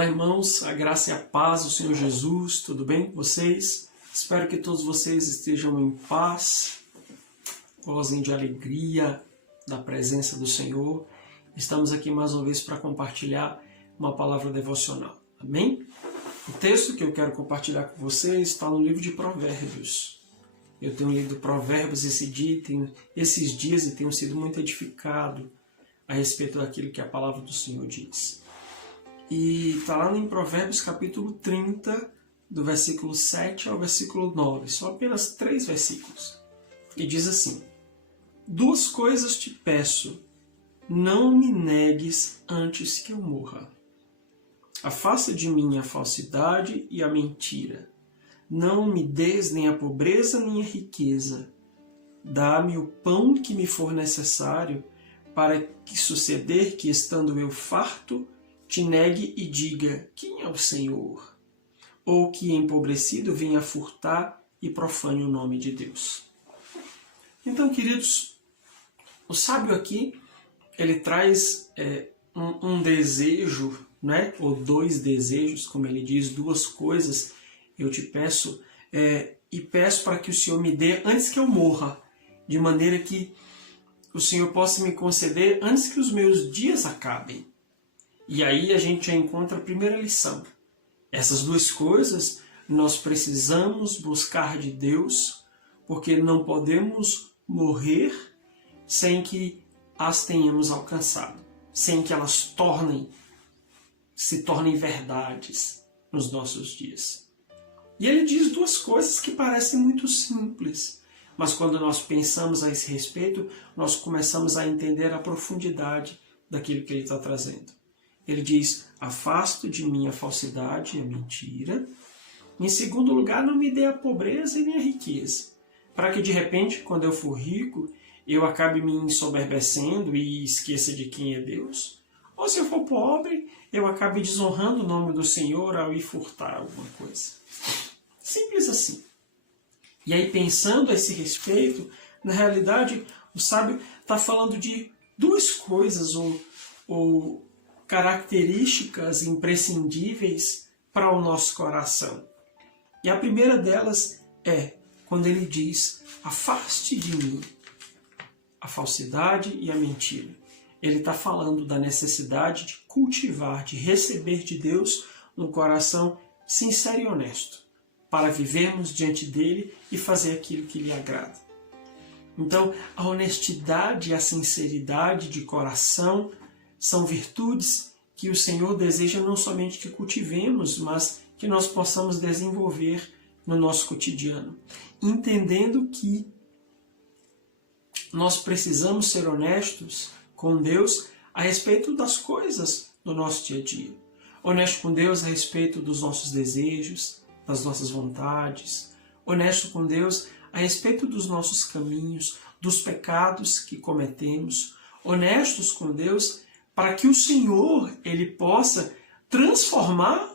Olá, irmãos, a graça e a paz do Senhor Jesus, tudo bem com vocês? Espero que todos vocês estejam em paz, gozem de alegria da presença do Senhor. Estamos aqui mais uma vez para compartilhar uma palavra devocional, amém? O texto que eu quero compartilhar com vocês está no livro de Provérbios. Eu tenho lido Provérbios esses dias e tenho sido muito edificado a respeito daquilo que a palavra do Senhor diz. E está lá em Provérbios capítulo 30, do versículo 7 ao versículo 9. São apenas 3 versículos. E diz assim: Duas coisas te peço, não me negues antes que eu morra. Afasta de mim a falsidade e a mentira. Não me des nem a pobreza nem a riqueza. Dá-me o pão que me for necessário, para que suceder que, estando eu farto, te negue e diga, quem é o Senhor? Ou que, empobrecido, venha furtar e profane o nome de Deus. Então, queridos, o sábio aqui, ele traz um desejo, né? Ou 2 desejos, como ele diz, 2 coisas eu te peço, e peço para que o Senhor me dê antes que eu morra, de maneira que o Senhor possa me conceder antes que os meus dias acabem. E aí a gente já encontra a primeira lição. Essas 2 coisas nós precisamos buscar de Deus, porque não podemos morrer sem que as tenhamos alcançado, sem que elas se tornem verdades nos nossos dias. E ele diz 2 coisas que parecem muito simples, mas quando nós pensamos a esse respeito, nós começamos a entender a profundidade daquilo que ele está trazendo. Ele diz, afasto de mim a falsidade e a mentira. Em segundo lugar, não me dê a pobreza e nem a riqueza, para que de repente, quando eu for rico, eu acabe me ensoberbecendo e esqueça de quem é Deus. Ou se eu for pobre, eu acabe desonrando o nome do Senhor ao ir furtar alguma coisa. Simples assim. E aí, pensando a esse respeito, na realidade, o sábio está falando de 2 coisas, ou características imprescindíveis para o nosso coração. E a primeira delas é quando ele diz, afaste de mim a falsidade e a mentira. Ele está falando da necessidade de cultivar, de receber de Deus um coração sincero e honesto, para vivermos diante dele e fazer aquilo que lhe agrada. Então, a honestidade e a sinceridade de coração são virtudes que o Senhor deseja não somente que cultivemos, mas que nós possamos desenvolver no nosso cotidiano, entendendo que nós precisamos ser honestos com Deus a respeito das coisas do nosso dia a dia. Honesto com Deus a respeito dos nossos desejos, das nossas vontades. Honesto com Deus a respeito dos nossos caminhos, dos pecados que cometemos. Honestos com Deus para que o Senhor ele possa transformar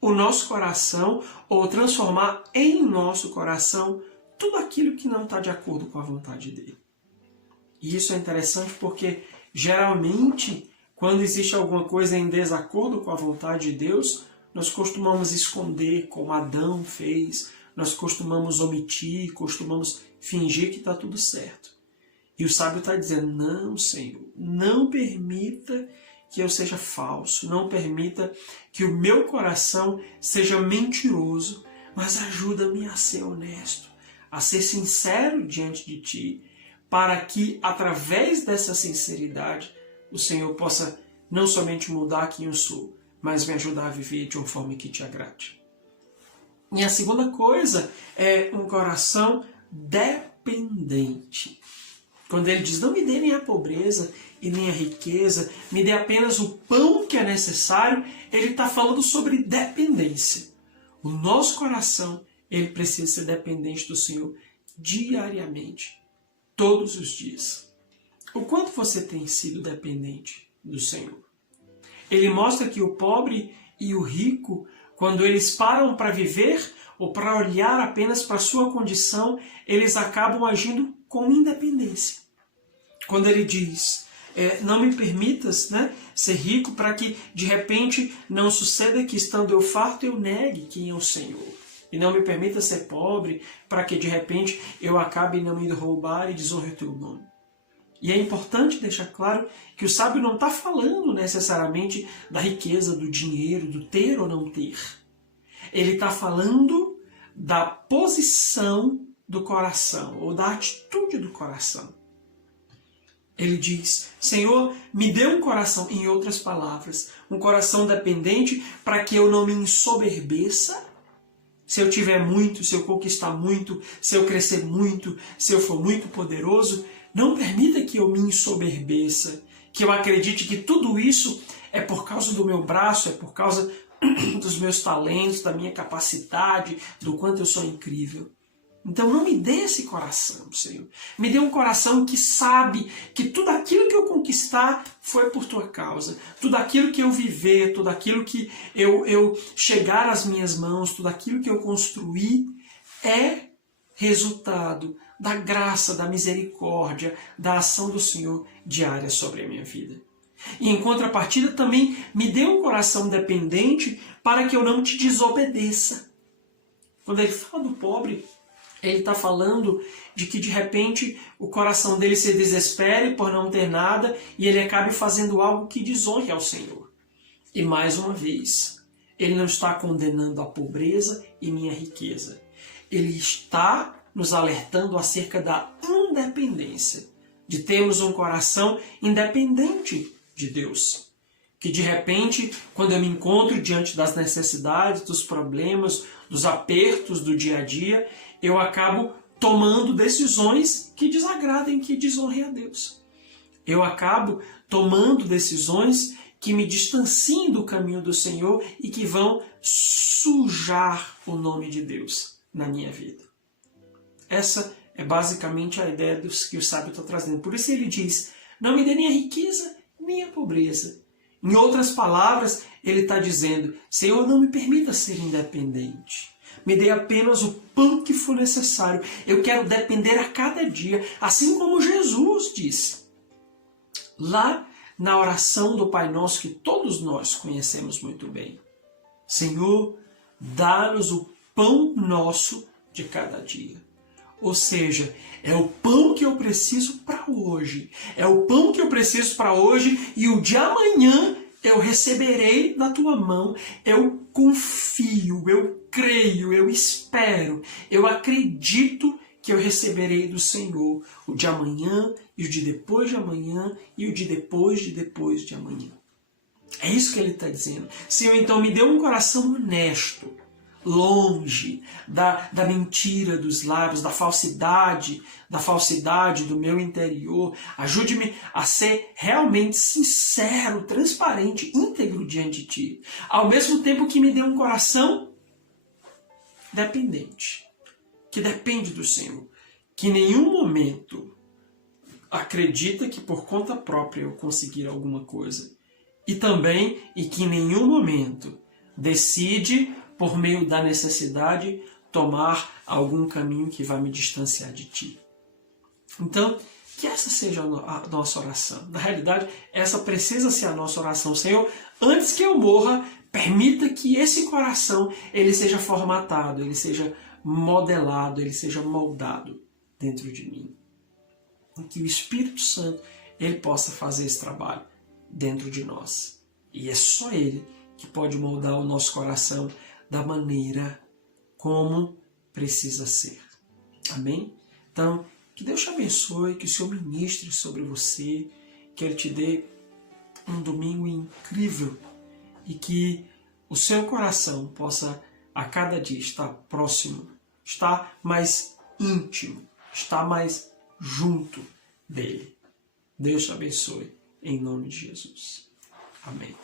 o nosso coração ou transformar em nosso coração tudo aquilo que não está de acordo com a vontade dele. E isso é interessante porque geralmente quando existe alguma coisa em desacordo com a vontade de Deus, nós costumamos esconder, como Adão fez, nós costumamos omitir, costumamos fingir que está tudo certo. E o sábio está dizendo, não, Senhor, não permita que eu seja falso, não permita que o meu coração seja mentiroso, mas ajuda-me a ser honesto, a ser sincero diante de Ti, para que, através dessa sinceridade, o Senhor possa não somente mudar quem eu sou, mas me ajudar a viver de uma forma que Te agrade. E a segunda coisa é um coração dependente. Quando ele diz, não me dê nem a pobreza e nem a riqueza, me dê apenas o pão que é necessário, ele está falando sobre dependência. O nosso coração, ele precisa ser dependente do Senhor diariamente, todos os dias. O quanto você tem sido dependente do Senhor? Ele mostra que o pobre e o rico, quando eles param para viver ou para olhar apenas para a sua condição, eles acabam agindo com independência. Quando ele diz, não me permitas, né, ser rico para que de repente não suceda que estando eu farto eu negue quem é o Senhor. E não me permita ser pobre para que de repente eu acabe não indo roubar e desonre o teu nome. E é importante deixar claro que o sábio não está falando necessariamente da riqueza, do dinheiro, do ter ou não ter. Ele está falando da posição do coração, ou da atitude do coração. Ele diz, Senhor, me dê um coração, em outras palavras, um coração dependente para que eu não me ensoberbeça. Se eu tiver muito, se eu conquistar muito, se eu crescer muito, se eu for muito poderoso, não permita que eu me ensoberbeça, que eu acredite que tudo isso é por causa do meu braço, é por causa dos meus talentos, da minha capacidade, do quanto eu sou incrível. Então não me dê esse coração, Senhor. Me dê um coração que sabe que tudo aquilo que eu conquistar foi por Tua causa. Tudo aquilo que eu viver, tudo aquilo que eu chegar às minhas mãos, tudo aquilo que eu construir é resultado da graça, da misericórdia, da ação do Senhor diária sobre a minha vida. E em contrapartida também me dê um coração dependente para que eu não te desobedeça. Quando ele fala do pobre, ele está falando de que de repente o coração dele se desespere por não ter nada e ele acabe fazendo algo que desonre ao Senhor. E mais uma vez, ele não está condenando a pobreza e minha riqueza. Ele está nos alertando acerca da independência, de termos um coração independente de Deus. Que de repente, quando eu me encontro diante das necessidades, dos problemas, dos apertos do dia a dia, eu acabo tomando decisões que desagradem, que desonrem a Deus. Eu acabo tomando decisões que me distanciem do caminho do Senhor e que vão sujar o nome de Deus na minha vida. Essa é basicamente a ideia que o sábio está trazendo. Por isso ele diz, não me dê nem a riqueza, nem a pobreza. Em outras palavras, ele está dizendo, Senhor, não me permita ser independente. Me dê apenas o pão que for necessário. Eu quero depender a cada dia, assim como Jesus disse. Lá na oração do Pai Nosso, que todos nós conhecemos muito bem. Senhor, dá-nos o pão nosso de cada dia. Ou seja, é o pão que eu preciso para hoje. É o pão que eu preciso para hoje e o de amanhã eu receberei da tua mão. Eu confio, eu creio, eu espero, eu acredito que eu receberei do Senhor o de amanhã e o de depois de amanhã e o de depois de amanhã. É isso que ele está dizendo. Senhor, então me dê um coração honesto, longe da mentira dos lábios, da falsidade do meu interior. Ajude-me a ser realmente sincero, transparente, íntegro diante de Ti. Ao mesmo tempo que me dê um coração dependente, que depende do Senhor, que em nenhum momento acredita que por conta própria eu conseguir alguma coisa. E também, que em nenhum momento decide, por meio da necessidade, tomar algum caminho que vai me distanciar de Ti. Então, que essa seja a nossa oração. Na realidade, essa precisa ser a nossa oração. Senhor, antes que eu morra, permita que esse coração ele seja formatado, ele seja modelado, ele seja moldado dentro de mim. E que o Espírito Santo ele possa fazer esse trabalho dentro de nós. E é só Ele que pode moldar o nosso coração da maneira como precisa ser. Amém? Então, que Deus te abençoe, que o Senhor ministre sobre você, que Ele te dê um domingo incrível e que o seu coração possa a cada dia estar próximo, estar mais íntimo, estar mais junto dele. Deus te abençoe, em nome de Jesus. Amém.